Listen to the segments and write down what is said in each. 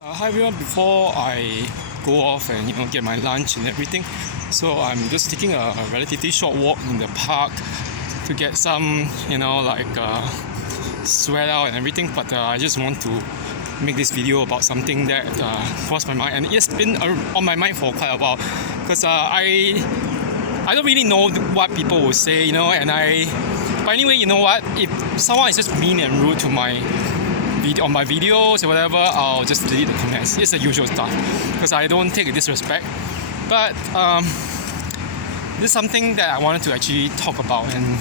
Hi everyone, before I go off and get my lunch and everything, so I'm just taking a relatively short walk in the park to get some sweat out and everything, but I just want to make this video about something that crossed my mind, and it's been on my mind for quite a while because I don't really know what people will say, but anyway, you know what, if someone is just mean and rude to my on my videos or whatever, I'll just delete the comments. It's the usual stuff because I don't take disrespect. But this is something that I wanted to actually talk about, and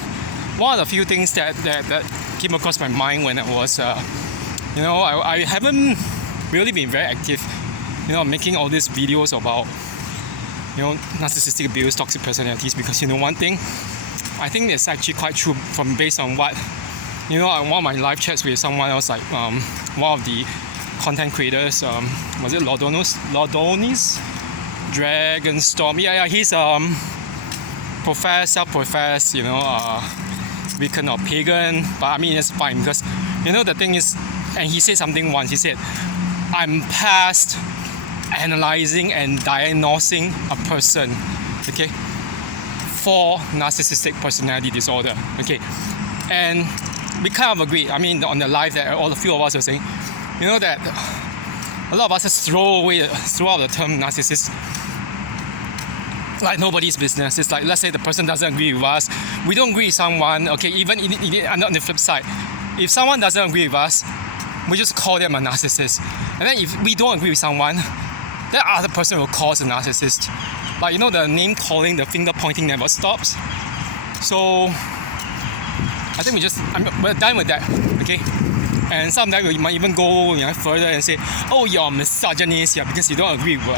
one of the few things that came across my mind when I was, I haven't really been very active, making all these videos about, narcissistic abuse, toxic personalities, because one thing, I think it's actually quite true based on what one of my live chats with someone else, like one of the content creators, was it Lodonis Dragonstorm? Yeah, he's self-professed, Wiccan or pagan, but I mean it's fine because the thing is, and he said something once. He said, "I'm past analyzing and diagnosing a person, okay, for narcissistic personality disorder, okay," and we kind of agree. I mean, on the live that all a few of us were saying, that a lot of us just throw out the term narcissist like nobody's business. It's like, let's say the person doesn't agree with us, we don't agree with someone, okay, even on the flip side, if someone doesn't agree with us, we just call them a narcissist. And then if we don't agree with someone, that other person will call us a narcissist. Like, the name calling, the finger pointing never stops. So I think we're done with that, okay? And sometimes we might even go further and say, "Oh, you're misogynist, yeah, because you don't agree with."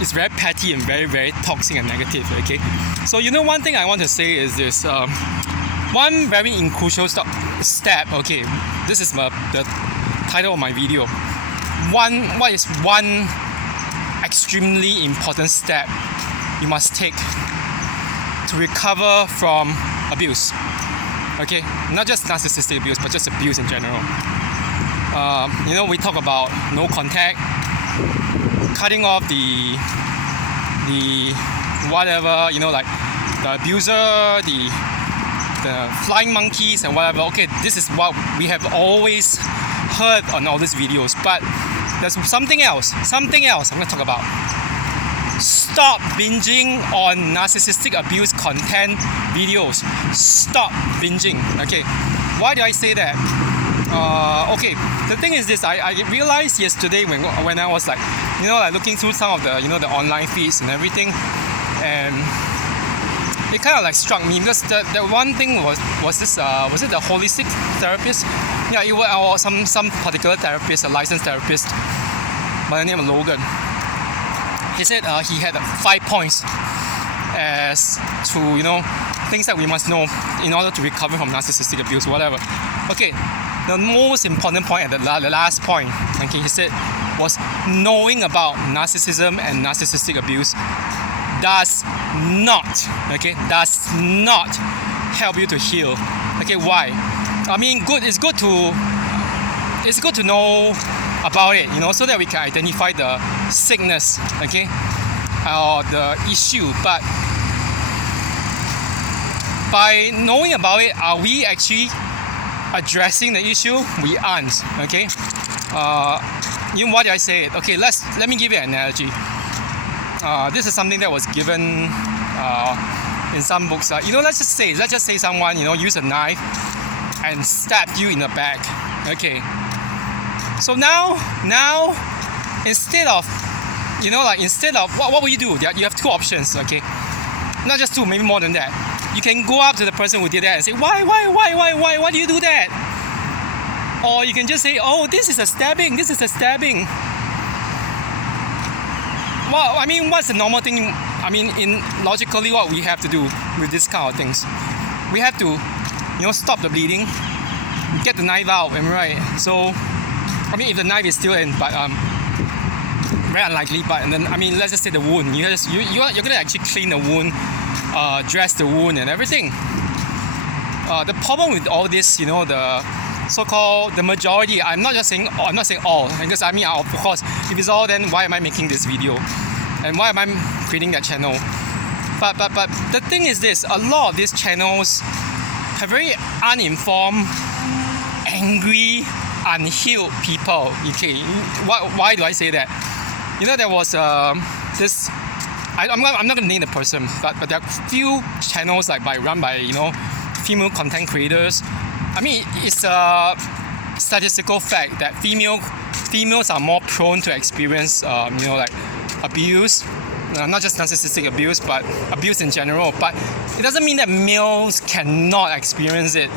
It's very petty and very, very toxic and negative, okay? So one thing I want to say is this: one very crucial step. Okay, this is the title of my video. What is one extremely important step you must take to recover from abuse? Okay, not just narcissistic abuse, but just abuse in general. We talk about no contact, cutting off the whatever, like the abuser, the flying monkeys and whatever. Okay, this is what we have always heard on all these videos, but there's something else I'm going to talk about. Stop binging on narcissistic abuse content videos. Stop binging. Okay, why do I say that? Okay, the thing is this: I realized yesterday when I was looking through some of the the online feeds and everything, and it kind of struck me because the one thing was this was it the holistic therapist? Yeah, it was, or some particular therapist, a licensed therapist by the name of Logan. He said he had 5 points as to things that we must know in order to recover from narcissistic abuse, whatever. Okay, the most important point at the last point, okay, he said, was knowing about narcissism and narcissistic abuse does not help you to heal. Okay, why? I mean, it's good to know about it, so that we can identify the sickness, okay, or the issue. But by knowing about it, are we actually addressing the issue? We aren't, okay. Why did I say it? Okay, let me give you an analogy. This is something that was given in some books. Let's just say someone use a knife and stabbed you in the back. Okay. So now, instead of what will you do? You have two options, okay? Not just two, maybe more than that. You can go up to the person who did that and say, why do you do that? Or you can just say, "Oh, this is a stabbing. Well, I mean, what's the normal thing? I mean, logically, what we have to do with this kind of things, we have to, stop the bleeding, get the knife out, am I right? So, I mean, if the knife is still in, but very unlikely. But and then, I mean, let's just say the wound. You're gonna actually clean the wound, dress the wound and everything. The problem with all this, the so-called the majority. I'm not saying all, because I mean, of course, if it's all, then why am I making this video? And why am I creating that channel? But the thing is this, a lot of these channels have very uninformed, angry, unhealed people. Okay, why do I say that? You know, there was this. I'm not gonna name the person, but there are few channels like run by female content creators. I mean, it's a statistical fact that females are more prone to experience like abuse. Not just narcissistic abuse, but abuse in general. But it doesn't mean that males cannot experience it.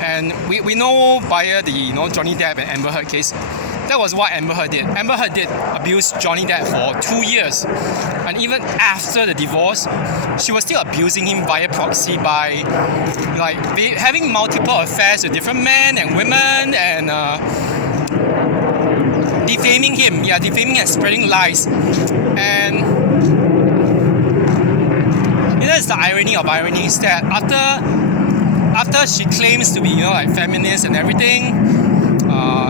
And we know via the Johnny Depp and Amber Heard case, that was what Amber Heard did. Amber Heard did abuse Johnny Depp for 2 years, and even after the divorce, she was still abusing him via proxy by having multiple affairs with different men and women and defaming him. Defaming and spreading lies. And that's the irony of ironies, that after she claims to be feminist and everything,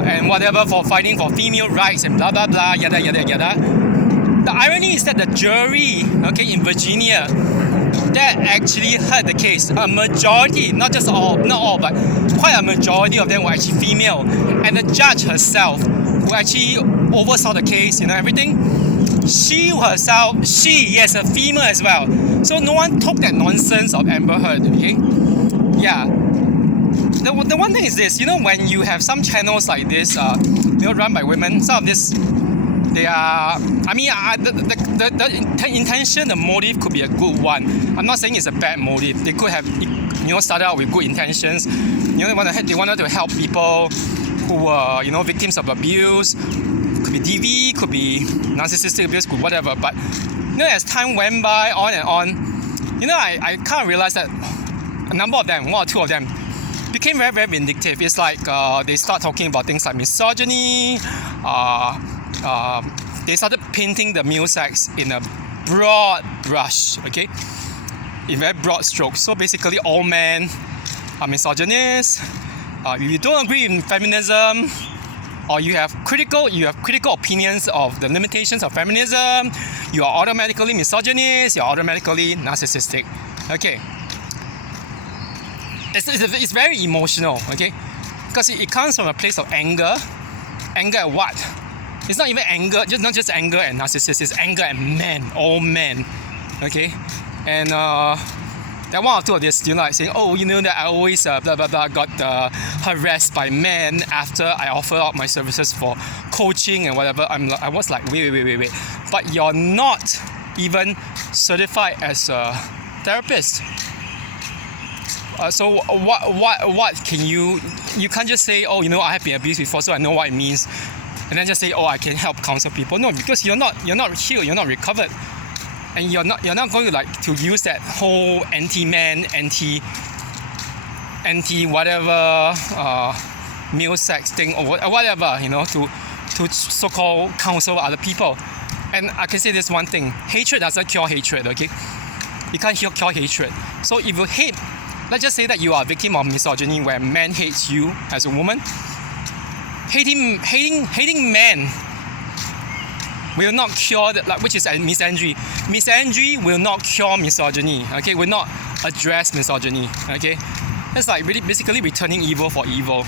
and whatever, for fighting for female rights and blah blah blah, yada yada yada, the irony is that the jury in Virginia that actually heard the case, a majority, not all, but quite a majority of them were actually female, and the judge herself, who actually oversaw the case, everything, she herself, yes, a female as well. So no one took that nonsense of Amber Heard, okay? Yeah. The one thing is this, when you have some channels like this, run by women, some of this, they are, I mean, the intention, the motive could be a good one. I'm not saying it's a bad motive. They could have, started out with good intentions. They wanted to help people who were, victims of abuse. Could be DV, could be narcissistic abuse, could whatever. But as time went by, on and on, I kind of realized that a number of them, one or two of them, became very, very vindictive. It's like they start talking about things like misogyny. They started painting the male sex in a broad brush, okay, in very broad strokes. So basically, all men are misogynists. If you don't agree in feminism, or you have critical opinions of the limitations of feminism, you are automatically misogynist, you're automatically narcissistic. Okay. It's very emotional, okay? Because it comes from a place of anger. Anger at what? It's not even anger, not just anger at narcissists, it's anger at men, all men. Okay? And that one or two of this, saying, that I always blah blah blah got harassed by men after I offer out my services for coaching and whatever. I was like, wait. But you're not even certified as a therapist. So what can you can't just say, I have been abused before, so I know what it means, and then just say, I can help counsel people. No, because you're not healed, you're not recovered. And you're not going to use that whole anti-man, anti whatever male sex thing or whatever, to so-called counsel other people. And I can say this one thing: hatred doesn't cure hatred. Okay, you can't cure hatred. So if you hate, let's just say that you are a victim of misogyny, where man hates you as a woman. Hating men will not cure that, which is misandry. Misandry will not cure misogyny. Okay, will not address misogyny. Okay, it's like really basically returning evil for evil.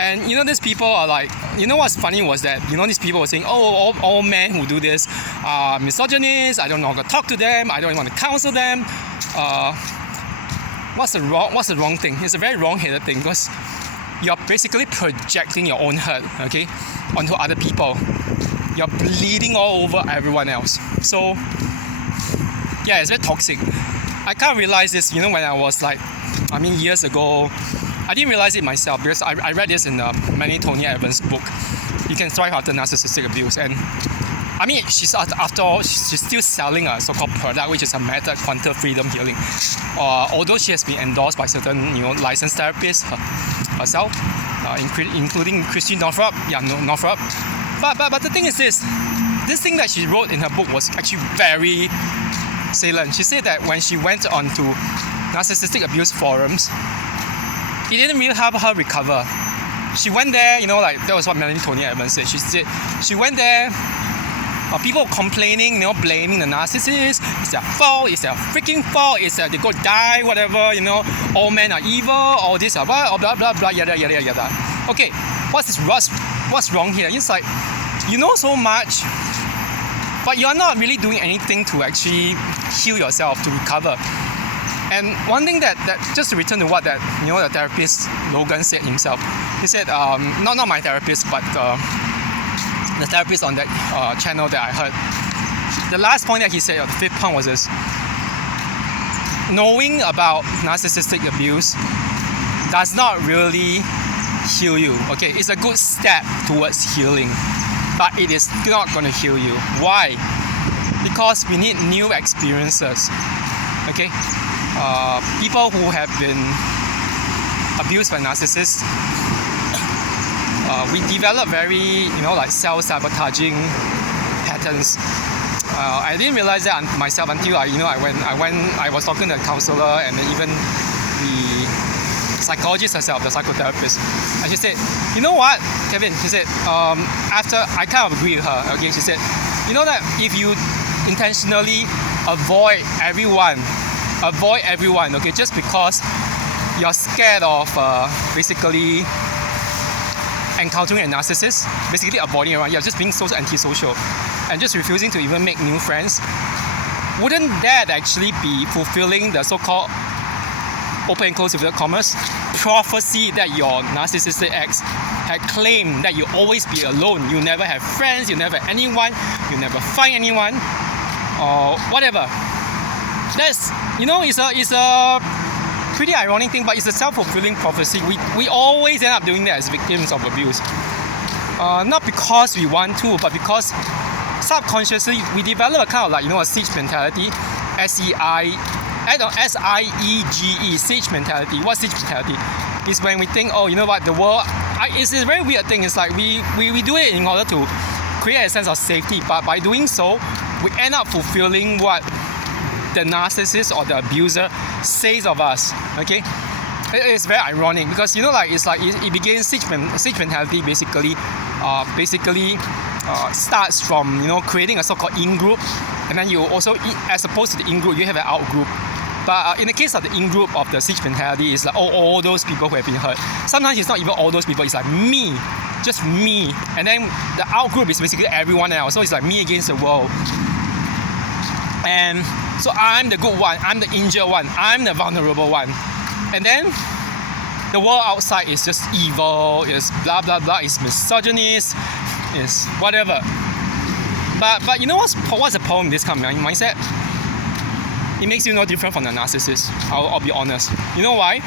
And these people are like, what's funny was that these people were saying, all men who do this are misogynists. I don't know how to talk to them. I don't want to counsel them. What's the wrong thing? It's a very wrong-headed thing, because you're basically projecting your own hurt, okay, onto other people. You're bleeding all over everyone else. So yeah, it's very toxic. I can't realize this, when I was years ago. I didn't realize it myself, because I read this in Manny Tony Evans' book, You Can Thrive After Narcissistic Abuse. And I mean, after all, she's still selling a so-called product, which is a method, quantum freedom healing. Although she has been endorsed by certain, licensed therapists herself, including Christine Northrup. Northrup. But the thing is this thing that she wrote in her book was actually very salient. She said that when she went onto narcissistic abuse forums, it didn't really help her recover. she went there, like that was what Melanie Tony Evans said. She said she went there. People complaining, blaming the narcissist. It's their fault. It's their freaking fault. It's they go die, whatever. All men are evil. All this, blah blah blah blah, yada yada yada. Okay, what's wrong here? It's like you know so much, but you're not really doing anything to actually heal yourself, to recover. And one thing that just to return to what the therapist Logan said himself, he said, not my therapist, but the therapist on that channel that I heard. The last point that he said, or the fifth point, was this: knowing about narcissistic abuse does not really heal you. Okay, it's a good step towards healing, but it is not going to heal you. Why? Because we need new experiences. Okay, people who have been abused by narcissists, we develop very, like self-sabotaging patterns. I didn't realize that myself until I was talking to a counselor and then even the psychologist herself, the psychotherapist, and she said, you know what, Kevin? She said, after I kind of agree with her. Okay, she said, that if you intentionally avoid everyone, okay, just because you're scared of basically encountering a narcissist, basically avoiding everyone, you're just being so antisocial and just refusing to even make new friends, wouldn't that actually be fulfilling the so-called, open and close inverted commas, prophecy that your narcissistic ex had claimed, that you always be alone, you never have friends, you never have anyone, you never find anyone, or whatever. That's, it's a pretty ironic thing, but it's a self-fulfilling prophecy. We always end up doing that as victims of abuse. Not because we want to, but because subconsciously we develop a kind of a siege mentality, S-I-E-G-E, siege mentality. What's siege mentality? It's when we think, the world, it's a very weird thing. It's like we do it in order to create a sense of safety, but by doing so, we end up fulfilling what the narcissist or the abuser says of us. Okay, it's very ironic because it begins siege mentality basically starts from creating a so-called in-group, and then you also, as opposed to the in-group, you have an out-group. But in the case of the in-group of the siege mentality, it's like all those people who have been hurt. Sometimes it's not even all those people, it's like me, just me, and then the out-group is basically everyone else. So it's like me against the world. And so I'm the good one, I'm the injured one, I'm the vulnerable one. And then the world outside is just evil, is blah blah blah, is misogynist, is whatever. But what's the problem with this kind of mindset? It makes you no different from the narcissist. I'll be honest. You know why?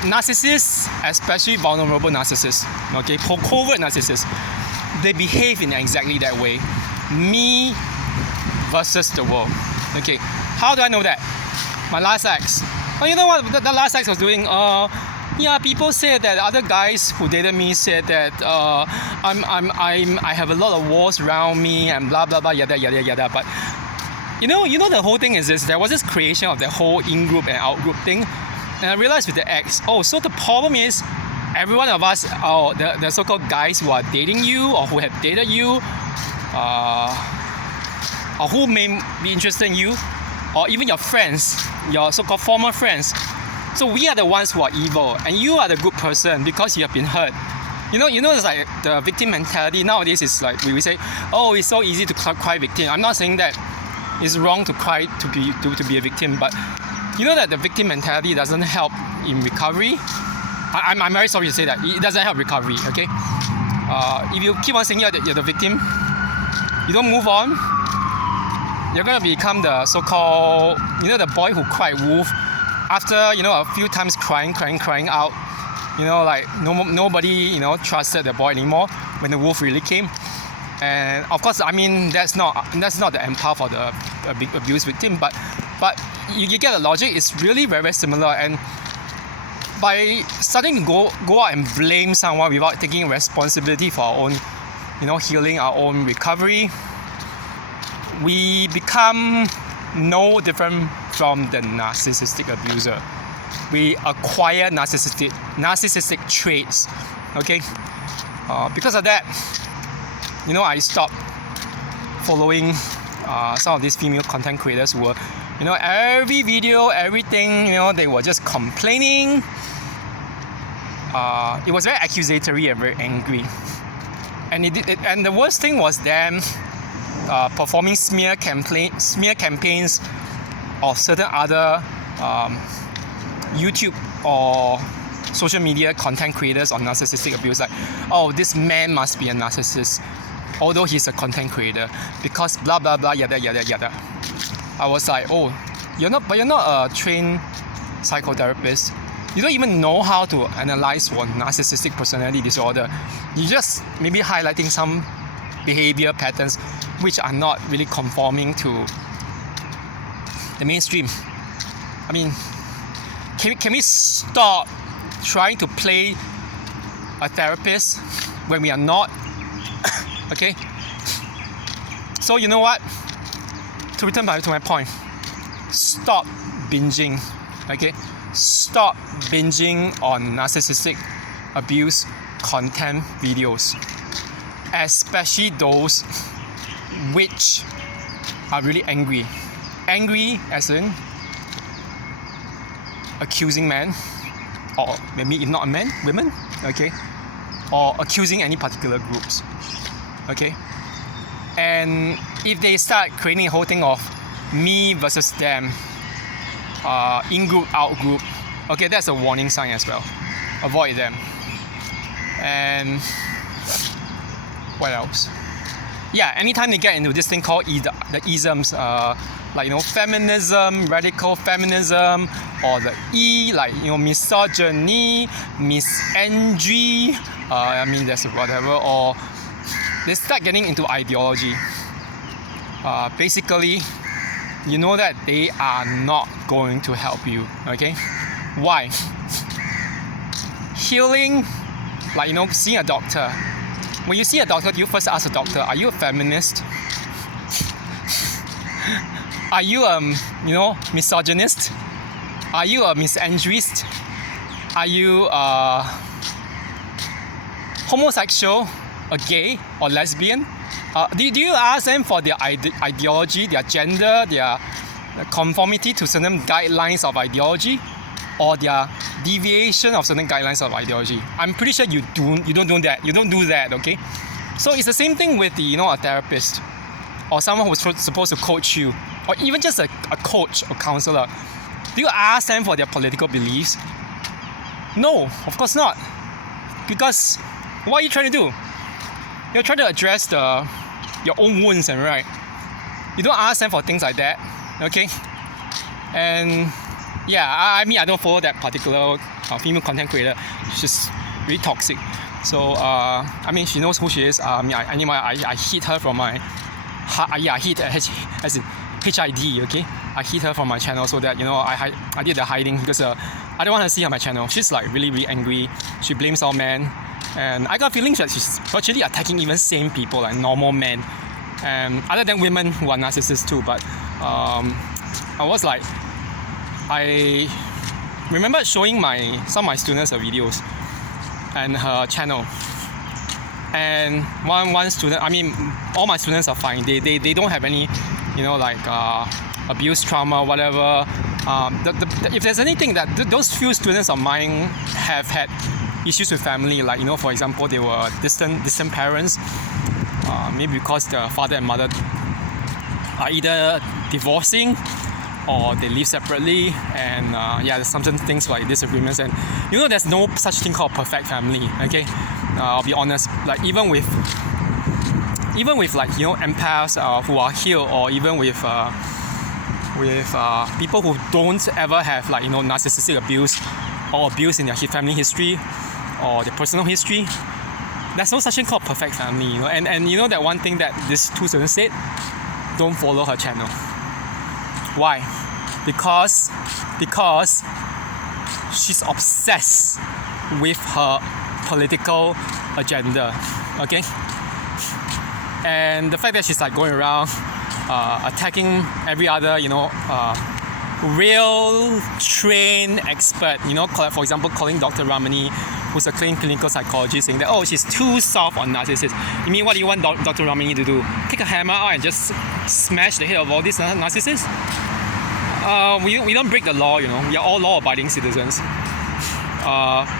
Narcissists, especially vulnerable narcissists, okay, covert narcissists, they behave in exactly that way. Me versus the world. Okay, how do I know that? My last ex. Well, you know what the last ex was doing? People said that other guys who dated me said that I have a lot of walls around me and blah blah blah, yada yada yada. But the whole thing is this: there was this creation of the whole in-group and out-group thing, and I realized with the ex, so the problem is every one of us, the so-called guys who are dating you or who have dated you, or who may be interested in you, or even your friends, your so-called former friends. So we are the ones who are evil, and you are the good person because you have been hurt. It's like the victim mentality nowadays is like we say, it's so easy to cry victim. I'm not saying that it's wrong to cry to be a victim, but that the victim mentality doesn't help in recovery. I'm very sorry to say that it doesn't help recovery. Okay, if you keep on saying you're the victim, you don't move on, you're gonna become the so-called, the boy who cried wolf after, a few times crying out. Nobody, trusted the boy anymore when the wolf really came. And of course, that's not the end part for the abuse victim, but you get the logic. It's really very, very similar. And by starting to go out and blame someone without taking responsibility for our own, healing, our own recovery, we become no different from the narcissistic abuser. We acquire narcissistic traits Okay, because of that, I stopped following some of these female content creators who were, every video, everything, they were just complaining. It was very accusatory and very angry, and and the worst thing was them performing smear campaigns of certain other YouTube or social media content creators on narcissistic abuse, like, oh, this man must be a narcissist although he's a content creator because blah blah blah yada yada yada. I was like, oh, you're not a trained psychotherapist. You don't even know how to analyze for narcissistic personality disorder. You're just maybe highlighting some behavior patterns which are not really conforming to the mainstream. I mean, can we stop trying to play a therapist when we are not? Okay? So you know what? To return back to my point, stop binging. Okay? Stop binging on narcissistic abuse content videos, especially those which are really angry. Angry as in accusing men, or maybe if not men, women, okay, or accusing any particular groups, okay. And if they start creating a whole thing of me versus them, in group, out group, okay, that's a warning sign as well. Avoid them. And what else? Yeah, anytime they get into this thing called the isms, like feminism, radical feminism, or the like misogyny, misandry, there's whatever, or they start getting into ideology. Basically, you know that they are not going to help you. Okay, why? Healing, like seeing a doctor. When you see a doctor, do you first ask the doctor, are you a feminist? Are you a misogynist? Are you a misandrist? Are you a homosexual, a gay or lesbian? Do you ask them for their ideology, their gender, their conformity to certain guidelines of ideology, or their deviation of certain guidelines of ideology? I'm pretty sure you don't do that. You don't do that, okay? So it's the same thing with the a therapist or someone who's supposed to coach you, or even just a coach or counselor. Do you ask them for their political beliefs? No, of course not. Because what are you trying to do? You're trying to address your own wounds, right? You don't ask them for things like that, okay? And yeah, I don't follow that particular female content creator. She's really toxic. So she knows who she is. I hid her from my hid as in HID, okay? I hid her from my channel so that I did the hiding because I don't want to see her on my channel. She's like really really angry. She blames all men, and I got feelings that she's virtually attacking even sane people, like normal men, and other than women who are narcissists too. But I was like, I remember showing some of my students her videos and her channel, and one student, all my students are fine. They don't have any abuse, trauma, whatever. If there's anything that those few students of mine have had issues with family, like for example, they were distant parents, maybe because the father and mother are either divorcing or they live separately, and there's some things like disagreements, and there's no such thing called perfect family, okay? I'll be honest, like even with like empaths who are healed, or even with people who don't ever have like narcissistic abuse or abuse in their family history or their personal history, there's no such thing called perfect family, and that one thing that these two students said, don't follow her channel. Why? Because she's obsessed with her political agenda, okay? And the fact that she's like going around attacking every other real trained expert, for example, calling Dr. Ramani who's a trained clinical psychologist, saying that, oh, she's too soft on narcissists. You mean, what do you want Dr. Ramini to do? Take a hammer out and just smash the head of all these narcissists? We don't break the law, you know. We are all law-abiding citizens.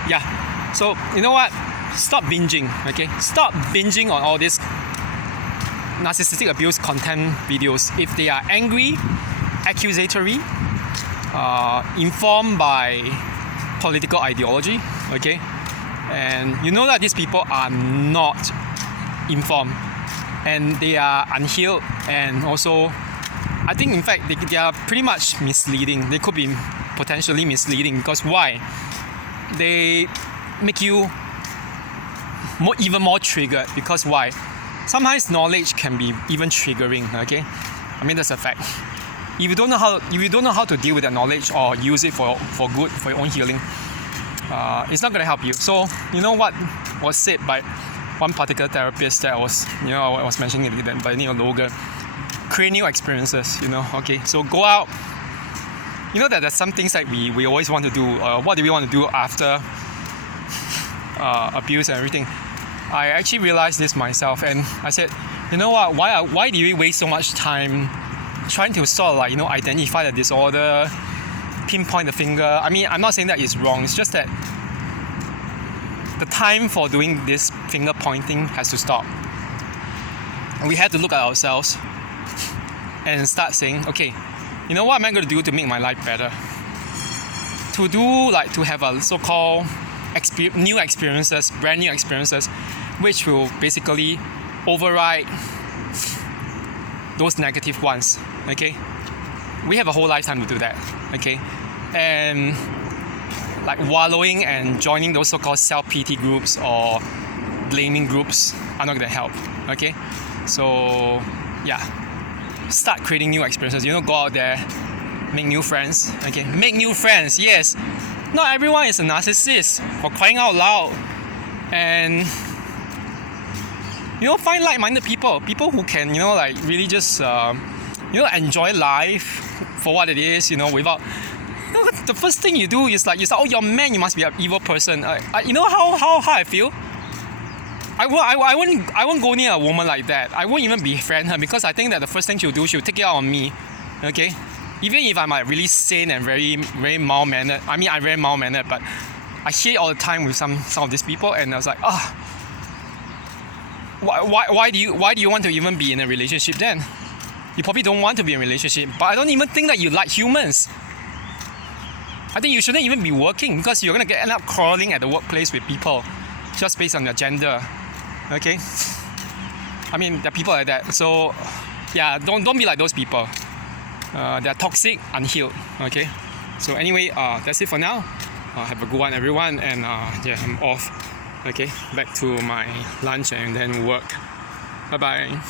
Yeah. So, you know what? Stop binging, okay? Stop binging on all these narcissistic abuse content videos. If they are angry, accusatory, informed by political ideology, okay? And you know that these people are not informed and they are unhealed, and also I think in fact they are pretty much misleading. They could be potentially misleading because why? They make you even more triggered because why? Sometimes knowledge can be even triggering, okay? I mean, that's a fact. If you don't know how to deal with that knowledge or use it for good, for your own healing, it's not going to help you. So, you know what was said by one particular therapist that I was mentioning it by the name of Logan, create new experiences, you know, okay? So go out. You know that there's some things that we always want to do. What do we want to do after abuse and everything? I actually realized this myself, and I said, you know what? Why do we waste so much time trying to sort of like, you know, identify the disorder, pinpoint the finger? I mean, I'm not saying that it's wrong. It's just that the time for doing this finger pointing has to stop. And we have to look at ourselves and start saying, okay, you know what am I going to do to make my life better? To have a so-called new experiences, brand new experiences, which will basically override those negative ones, okay? We have a whole lifetime to do that, okay? And like wallowing and joining those so-called self-pity groups or blaming groups are not going to help, okay? So, yeah, start creating new experiences. You know, go out there, make new friends, okay? Make new friends, yes. Not everyone is a narcissist, for crying out loud. And you know, find like-minded people who can, you know, like really just enjoy life for what it is, you know, without, you know, the first thing you do is like you say, oh, you're a man, you must be an evil person. You know how I feel? I won't go near a woman like that. I won't even befriend her because I think that the first thing she'll do, she'll take it out on me, okay? Even if I'm like really sane and very, very mild-mannered. I mean, I'm very mild-mannered, but I hear it all the time with some of these people, and I was like, why do you want to even be in a relationship then? You probably don't want to be in a relationship, but I don't even think that you like humans. I think you shouldn't even be working because you're gonna end up quarreling at the workplace with people just based on their gender, okay? I mean, there are people like that. So, yeah, don't be like those people. They're toxic, unhealed, okay? So anyway, that's it for now. Have a good one, everyone, and yeah, I'm off. Okay, back to my lunch and then work. Bye bye.